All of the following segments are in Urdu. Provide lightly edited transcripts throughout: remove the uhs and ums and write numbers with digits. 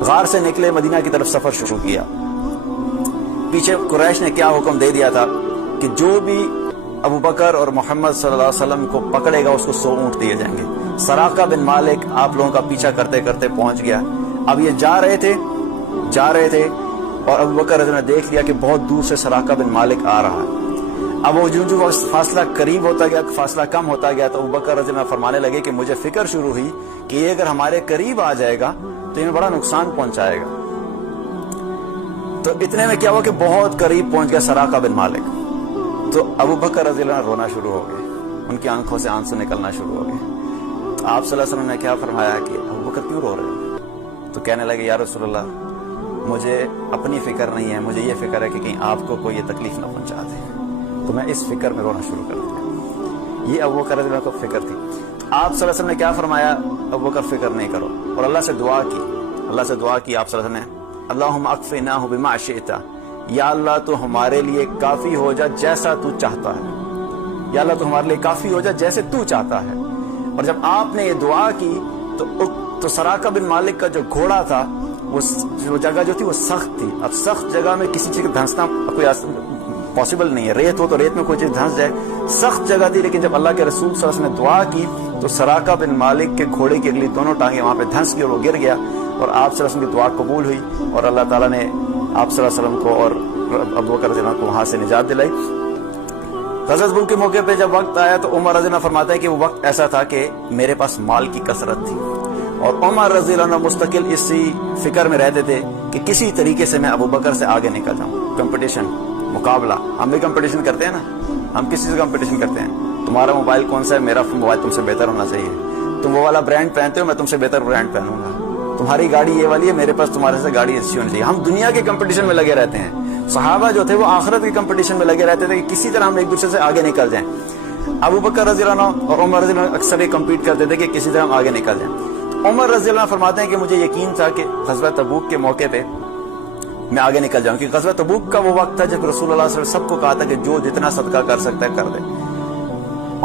غار سے نکلے، مدینہ کی طرف سفر شروع کیا۔ پیچھے قریش نے کیا حکم دے دیا تھا کہ جو بھی ابو بکر اور محمد صلی اللہ علیہ وسلم کو پکڑے گا اس کو 100 اونٹ دیے جائیں گے۔ سراقہ بن مالک آپ لوگوں کا پیچھا کرتے کرتے پہنچ گیا۔ اب یہ جا رہے تھے اور ابو بکر رضی اللہ عنہ نے دیکھ لیا کہ بہت دور سے سراقہ بن مالک آ رہا ہے۔ اب وہ جو فاصلہ قریب ہوتا گیا، فاصلہ کم ہوتا گیا، تو ابو بکر رضی اللہ عنہ فرمانے لگے کہ مجھے فکر شروع ہوئی کہ یہ اگر ہمارے قریب آ جائے گا تو انہیں بڑا نقصان پہنچائے گا۔ تو اتنے میں کیا ہوا کہ بہت قریب پہنچ گیا سراقہ بن مالک، تو ابو بکر رضی اللہ عنہ رونا شروع ہو گئے، ان کی آنکھوں سے آنسو نکلنا شروع ہو گئے۔ تو آپ صلی اللہ علیہ وسلم نے کیا فرمایا کہ ابو بکر کیوں رو رہے ہیں؟ تو کہنے لگے یا رسول اللہ مجھے اپنی فکر نہیں ہے، مجھے یہ فکر ہے کہ کہیں آپ کو کوئی یہ تکلیف نہ پہنچا دے، تو میں اس فکر میں رونا شروع کر دیا۔ یہ ابو بکر رضی اللہ عنہ کو فکر تھی۔ آپ صلی اللہ علیہ وسلم نے کیا فرمایا؟ ابو بکر فکر نہیں کرو، اور اللہ سے دعا کی۔ آپ صلی اللہ علیہ وسلم نے اللہم اکفناہ بما شئت، یا اللہ تو ہمارے لیے کافی ہو جا جیسا تو چاہتا ہے، یا اللہ تو ہمارے لیے کافی ہو جا جیسے تو چاہتا ہے۔ اور جب آپ نے یہ دعا کی تو سراقہ بن مالک کا جو گھوڑا تھا وہ جگہ جو تھی وہ سخت تھی۔ اب سخت جگہ میں کسی چیز کا دھنسنا کوئی پاسبل نہیں ہے، ریت ہو تو ریت میں کوئی چیز دھنس جائے، سخت جگہ تھی۔ لیکن جب اللہ کے رسول صلی اللہ علیہ وسلم نے دعا کی تو سراقہ بن مالک کے گھوڑے کی اگلی دونوں ٹانگیں وہاں پہ دھنس گئی اور وہ گر گیا، اور آپ صلی اللہ علیہ وسلم کی دعا قبول ہوئی، اور اللہ تعالیٰ نے آپ صلی اللہ علیہ وسلم کو اور ابو بکر رضی اللہ عنہ کو وہاں سے نجات دلائی۔ غزوہ تبوک کے موقع پہ جب وقت آیا تو عمر رضی اللہ عنہ فرماتا ہے کہ وہ وقت ایسا تھا کہ میرے پاس مال کی کثرت تھی، اور عمر رضی اللہ عنہ مستقل اسی فکر میں رہتے تھے کہ کسی طریقے سے میں ابو بکر سے آگے نکل جاؤں۔ کمپٹیشن، مقابلہ، ہم بھی کمپٹیشن کرتے ہیں نا، ہم کس چیز کا کمپٹیشن کرتے ہیں؟ تمہارا موبائل کون سا ہے؟ میرا موبائل تم سے بہتر ہونا چاہیے۔ تم وہ والا برانڈ پہنتے ہو، میں تم سے بہتر برانڈ پہنوں گا۔ تمہاری گاڑی یہ والی ہے، میرے پاس تمہارے سے گاڑی اچھی ہونی چاہیے۔ ہم دنیا کے کمپٹیشن میں لگے رہتے ہیں۔ صحابہ جو تھے وہ آخرت کے کمپٹیشن میں لگے رہتے تھے کہ کسی طرح ہم ایک دوسرے سے آگے نکل جائیں۔ ابو بکر رضی اللہ عنہ اور عمر رضی اللہ عنہ اکثر یہ کمپیٹ کرتے تھے کہ کسی طرح ہم آگے نکل جائیں۔ عمر رضی اللہ عنہ فرماتے ہیں کہ مجھے یقین تھا کہ غزوہ تبوک کے موقع پہ میں آگے نکل جاؤں، کیونکہ غزوہ تبوک کا وہ وقت تھا جب رسول اللہ صلی اللہ علیہ وسلم سب کو کہا تھا کہ جو جتنا صدقہ کر سکتا ہے کر دے۔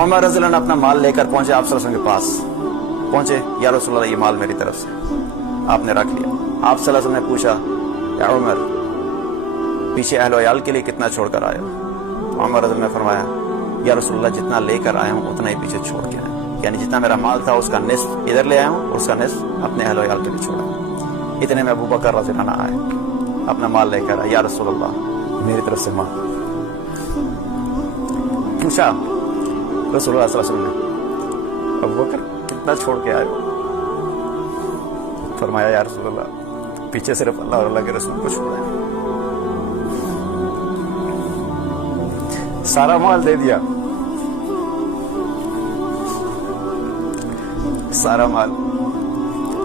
عمر رضی اللہ عنہ اپنا مال لے کر پہنچے آپ صلی اللہ علیہ وسلم کے پاس، پہنچے یا رسول اللہ یہ مال میری طرف سے، آپ نے رکھ لیا۔ آپ صلی اللہ علیہ وسلم نے پوچھا یا عمر پیچھے اہل و عیال کے لیے کتنا چھوڑ کر آئے ہو؟ عمر رضی اللہ عنہ نے فرمایا یا رسول اللہ جتنا لے کر آیا ہوں اتنا ہی پیچھے چھوڑ کے آیا ہوں، یعنی جتنا میرا مال تھا اس کا نصف ادھر لے آیا ہوں اور اس کا نصف اپنے اہل و عیال کے لیے چھوڑا۔ اتنے میں ابو بکر رضی اللہ عنہ آئے، اپنا مال لے کر آئے، یا رسول اللہ میری طرف سے مال۔ پوچھا رسول اللہ صلی اللہ علیہ وسلم نے ابو بکر کتنا چھوڑ کے آئے ہو؟ فرمایا یا رسول اللہ پیچھے صرف اللہ اور اللہ کے رسول کو چھوڑا ہے، سارا مال دے دیا، سارا مال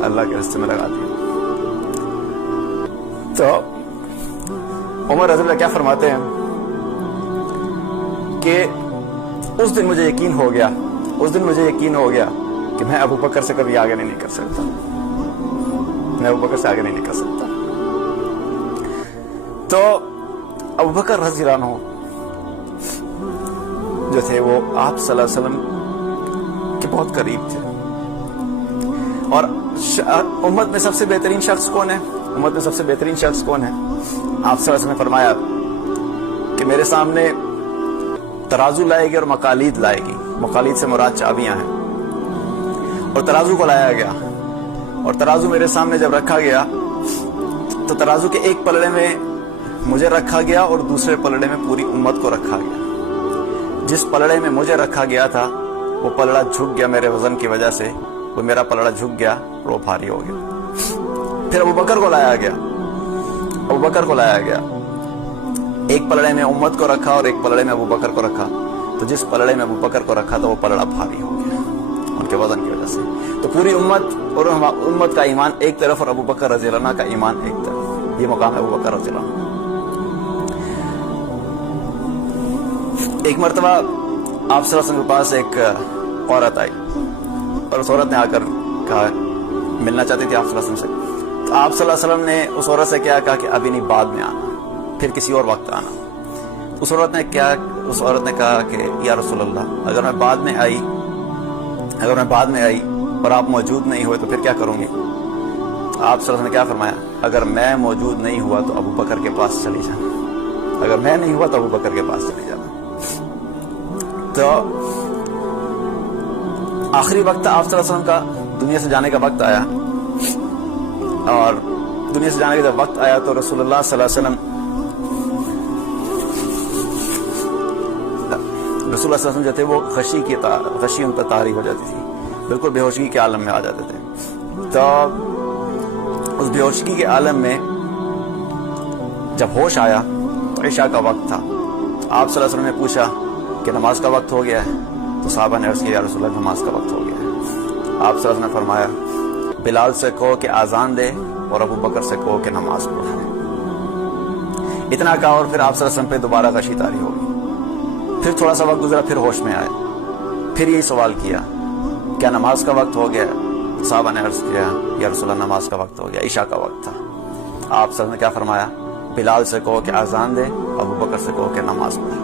اللہ کے راستے میں لگا دیا۔ تو عمر رضی اللہ کیا فرماتے ہیں کہ اس دن مجھے یقین ہو گیا کہ میں ابو بکر سے کبھی آگے نہیں نکل سکتا، میں ابو بکر سے آگے نہیں نکل سکتا۔ تو ابو بکر رضی اللہ عنہ جو تھے وہ آپ صلی اللہ علیہ وسلم کے بہت قریب تھے، اور امت میں سب سے بہترین شخص کون ہے؟ امت میں سب سے بہترین شخص کون ہے؟ آپ صلی اللہ علیہ وسلم نے فرمایا کہ میرے سامنے ترازو لائے گی اور مقالید لائے گی۔ مقالید سے مراد چابیاں ہیں، اور ترازو کو لایا گیا، اور ترازو میرے سامنے جب رکھا گیا تو ترازو کے ایک پلڑے میں مجھے رکھا گیا اور دوسرے پلڑے میں پوری امت کو رکھا گیا۔ جس پلڑے میں مجھے رکھا گیا تھا وہ پلڑا جھک گیا میرے وزن کی وجہ سے، وہ میرا پلڑا جھک گیا اور وہ بھاری ہو گیا۔ پھر ابو بکر کو لایا گیا، ایک پلڑے میں امت کو رکھا اور ایک پلڑے میں ابو بکر کو رکھا، تو جس پلڑے میں ابو بکر کو رکھا تھا وہ پلڑا بھاری ہو گیا ان کے وزن کی وجہ سے۔ تو پوری امت اور امت کا ایمان ایک طرف اور ابو بکر رضی اللہ عنہ کا ایمان ایک طرف، یہ مقام ہے ابو بکر رضی اللہ عنہ۔ ایک مرتبہ آپ صلی اللہ علیہ وسلم کے پاس ایک عورت آئی، اور اس عورت نے آ کر کہا، ملنا چاہتی تھی آپ صلی اللہ علیہ وسلم سے، تو آپ صلی اللہ علیہ وسلم نے اس عورت سے کیا کہا کہ ابھی نہیں، بعد میں آنا، پھر کسی اور وقت آنا۔ اس عورت نے کہا کہ یا رسول اللہ اگر میں بعد میں آئی اور آپ موجود نہیں ہوئے تو پھر کیا کروں گی؟ آپ صلی اللہ علیہ وسلم نے کیا فرمایا؟ اگر میں موجود نہیں ہوا تو ابو بکر کے پاس چلی جانا، اگر میں نہیں ہوا تو ابو بکر کے پاس چلی جانا۔ تو آخری وقت آپ صلی اللہ علیہ وسلم کا دنیا سے جانے کا وقت آیا، اور دنیا سے جانے کا جب وقت آیا تو رسول اللہ صلی اللہ علیہ وسلم جو تھے وہ خشی ان پر طاری ہو جاتی تھی، بالکل بے ہوشی کے عالم میں آ جاتے تھے۔ تو اس بے ہوشی کے عالم میں جب ہوش آیا تو عشاء کا وقت تھا۔ آپ صلی اللہ علیہ وسلم نے پوچھا کہ نماز کا وقت ہو گیا ہے؟ تو صحابہ نے عرض کیا یا رسول اللہ نماز کا وقت ہو گیا ہے۔ آپ صلی اللہ علیہ وسلم نے فرمایا بلال سے کہو کہ آزان دے اور ابو بکر سے کہو کہ نماز پڑھائے۔ اتنا کہا اور پھر آپ صلی اللہ علیہ وسلم پہ دوبارہ غشی طاری ہو گئی۔ پھر تھوڑا سا وقت گزرا، پھر ہوش میں آئے، پھر یہی سوال کیا کیا نماز کا وقت ہو گیا؟ صحابہ نے عرض کیا یا رسول اللہ نماز کا وقت ہو گیا، عشاء کا وقت تھا۔ آپ صلی اللہ علیہ وسلم نے کیا فرمایا؟ بلال سے کہو کہ آزان دے، ابو بکر سے کہو کہ نماز پڑھائے۔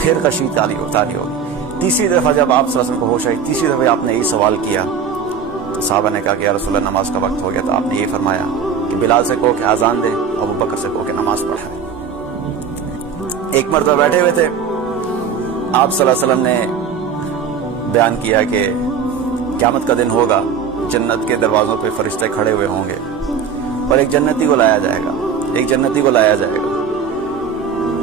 پھر غشی طاری ہوگی۔ تیسری دفعہ جب آپ صلی اللہ علیہ وسلم کو ہوش آئی، تیسری دفعہ آپ نے یہی سوال کیا تو صحابہ نے کہا کہ یا رسول اللہ نماز کا وقت ہو گیا، تو آپ نے یہ فرمایا کہ بلال سے کہو کہ آزان دے، ابو بکر سے کہو کہ نماز پڑھائے۔ ایک مرتبہ بیٹھے ہوئے تھے، آپ صلی اللہ علیہ وسلم نے بیان کیا کہ قیامت کا دن ہوگا، جنت کے دروازوں پہ فرشتے کھڑے ہوئے ہوں گے اور ایک جنتی کو لایا جائے گا،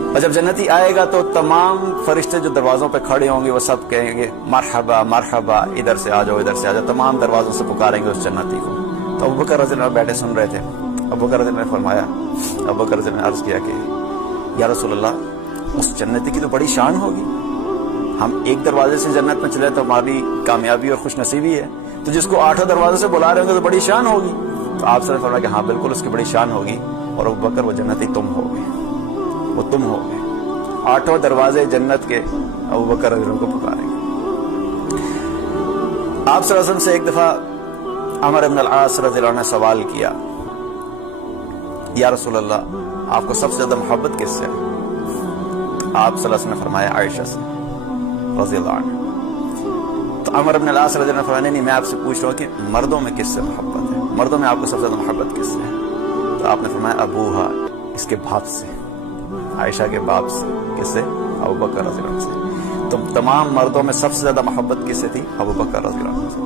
اور جب جنتی آئے گا تو تمام فرشتے جو دروازوں پہ کھڑے ہوں گے وہ سب کہیں گے مرحبا مرحبا، ادھر سے آ جاؤ، تمام دروازوں سے پکاریں گے اس جنتی کو۔ تو ابو بکر رضی اللہ عنہ بیٹھے سن رہے تھے۔ ابو بکر رضی اللہ عنہ نے فرمایا، ابو بکر رضی اللہ عنہ نے عرض کیا کہ یا رسول اللہ اس جنتی کی تو بڑی شان ہوگی، ہم ایک دروازے سے جنت میں چلے تو ہماری کامیابی اور خوش نصیبی ہے، تو جس کو 8 دروازے سے بلا رہے ہوں گے تو بڑی شان ہوگی۔ تو آپ صلی اللہ علیہ وسلم نے فرمایا کہ ہاں بالکل اس کی بڑی شان ہوگی، اور ابو بکر وہ جنتی تم ہوگے، وہ تم ہوگے۔ 8 دروازے جنت کے ابو بکر رضی اللہ عنہ کو پکاریں گے۔ آپ صلی اللہ علیہ وسلم سے ایک دفعہ عمر بن العاص رضی اللہ عنہ نے سوال کیا یا رسول اللہ آپ کو سب سے زیادہ محبت کس سے ہے؟ آپ صلی اللہ علیہ وسلم نے فرمایا عائشہ سے رضی اللہ عنہ۔ تو عمر بن العاص رضی اللہ عنہ نے فرمایا نہیں، میں آپ سے پوچھ رہا ہوں کہ مردوں میں کس سے محبت ہے، مردوں میں آپ کو سب سے زیادہ محبت کس سے ہے؟ تو آپ نے فرمایا ابوہا، اس کے باپ سے، عائشہ کے باپ سے۔ کس سے؟ ابو بکر رضی اللہ عنہ سے۔ تو تمام مردوں میں سب سے زیادہ محبت کس سے تھی؟ ابو بکر رضی اللہ عنہ سے۔